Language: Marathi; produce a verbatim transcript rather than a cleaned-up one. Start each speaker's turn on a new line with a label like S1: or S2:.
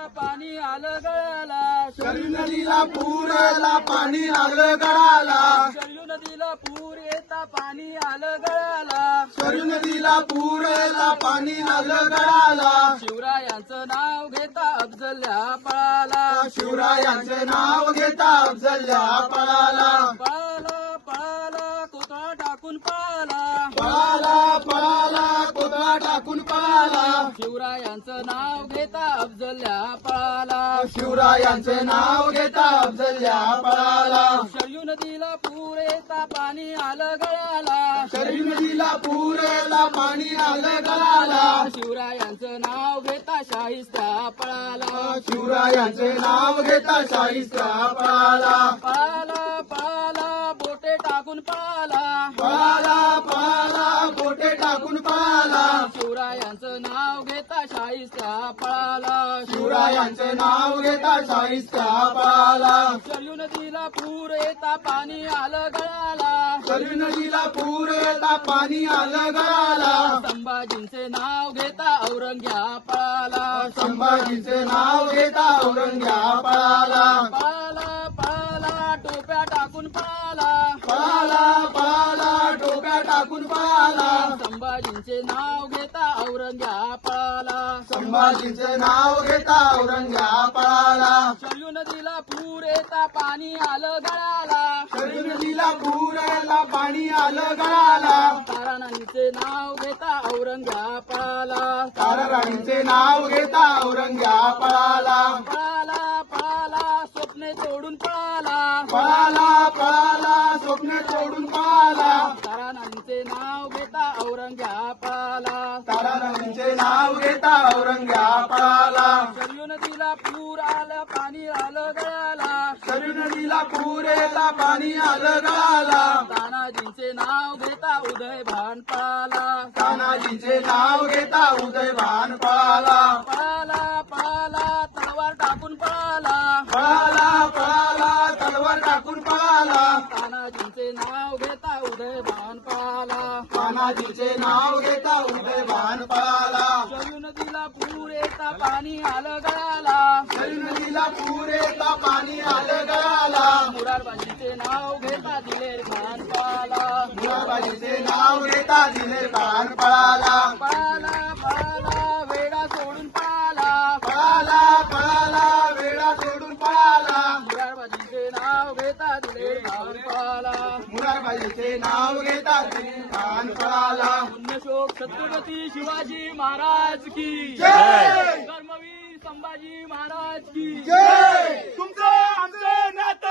S1: पाणी आलं गळाला,
S2: शरयू नदीला पूर यायला पाणी आलं गळाला,
S1: शरयू नदीला पूर येता पाणी आलं गळाला,
S2: शरयू नदीला पूर यायला पाणी आलं गळाला,
S1: शिवरायांचं नाव घेता अफजल्या पळाला,
S2: शिवरायांचे नाव घेता अफजल्या पळाला,
S1: पळाला पळाला कोतळा टाकून पळाला,
S2: पळाला पळाला कोतळा टाकून पळाला,
S1: शिवरायांचं नाव घेता अफजल्या पळाला,
S2: शिवरायांचे नाव घेता अफजल्या पळाला,
S1: शरयू नदीला पूर येता पाणी आलं गळाला,
S2: शरयू नदीला पूर यायला पाणी आलं गळाला,
S1: शिवरायांचं नाव घेता शाहिस्ता पळाला,
S2: शिवरायांचे नाव घेता शाहिस्ता पळाला,
S1: पळाला पळाला बोटे टाकून पळाला,
S2: पळाला पळाला बोटे टाकून पळाला,
S1: शिवरायांचं नाव घेता शाहिस्ता पळाला,
S2: शिवरायांचे नाव घेता शाहिस्ता पळाला,
S1: शरयू नदीला पूर येता पाणी आलं गळाला,
S2: शरयू नदीला पूर येता पाणी आलं गळाला,
S1: संभाजींचे नाव घेता औरंग्या पळाला,
S2: संभाजीचे नाव घेता औरंग्या पळाला,
S1: पळाला पळाला टोप्या टाकून पळाला,
S2: पळाला पळाला टोप्या टाकून पळाला,
S1: संभाजींचे नाव घेता औरंग्या पळाला,
S2: संभाजीचे नाव घेता औरंग्या पळाला,
S1: शरयू नदीला पूर येता पाणी आलं गळाला,
S2: शरयू नदीला पूर यायला पाणी आलं गळाला,
S1: तारानानीचे नाव घेता औरंग्या पळाला,
S2: ताराराणीचे नाव घेता औरंग्या पळाला,
S1: पळाला पळाला स्वप्ने तोडून पळाला,
S2: पळाला पळाला स्वप्न तोडून पळाला,
S1: तारानानीचे नाव घेता औरंग्या पळाला,
S2: ताराराणीचे नाव घेता औरंग्या पळाला,
S1: शरयू नदीला पूर आलं पाणी आलं गळाला,
S2: शरयू नदीला पूर येता पाणी आलं गळाला,
S1: तानाजींचे नाव घेता उदय भान पळाला,
S2: तानाजीचे नाव घेता उदयभान पळाला,
S1: पळाला पळाला तलवार टाकून पळाला,
S2: पळाला पळाला तलवार टाकून पळाला,
S1: तानाजींचे नाव घेता उदय भान पळाला,
S2: तानाजीचे नाव घेता उदयभान पळाला,
S1: शरयू नदीला पूर येता पाणी आलं गळाला,
S2: शरयू नदीला पूर येता पाणी आलं गळाला,
S1: मुरारबाजीचे नाव घेता दिलेर खान पळाला,
S2: मुरारबाजीचे नाव घेता दिलेरखान पळाला,
S1: पळाला पळाला वेडा सोडून पळाला,
S2: पळाला पळाला वेळा सोडून पळाला,
S1: मुरारबाजीचे नाव घेता दिलेर खान पळाला,
S2: मुरारबाजीचे नाव घेता दिलेरखान पळाला,
S1: पुण्यशोक छत्रपती शिवाजी महाराज की
S2: जय!
S1: धर्मवीर संभाजी महाराज की
S2: जय!
S3: तुमचं आमचं नातं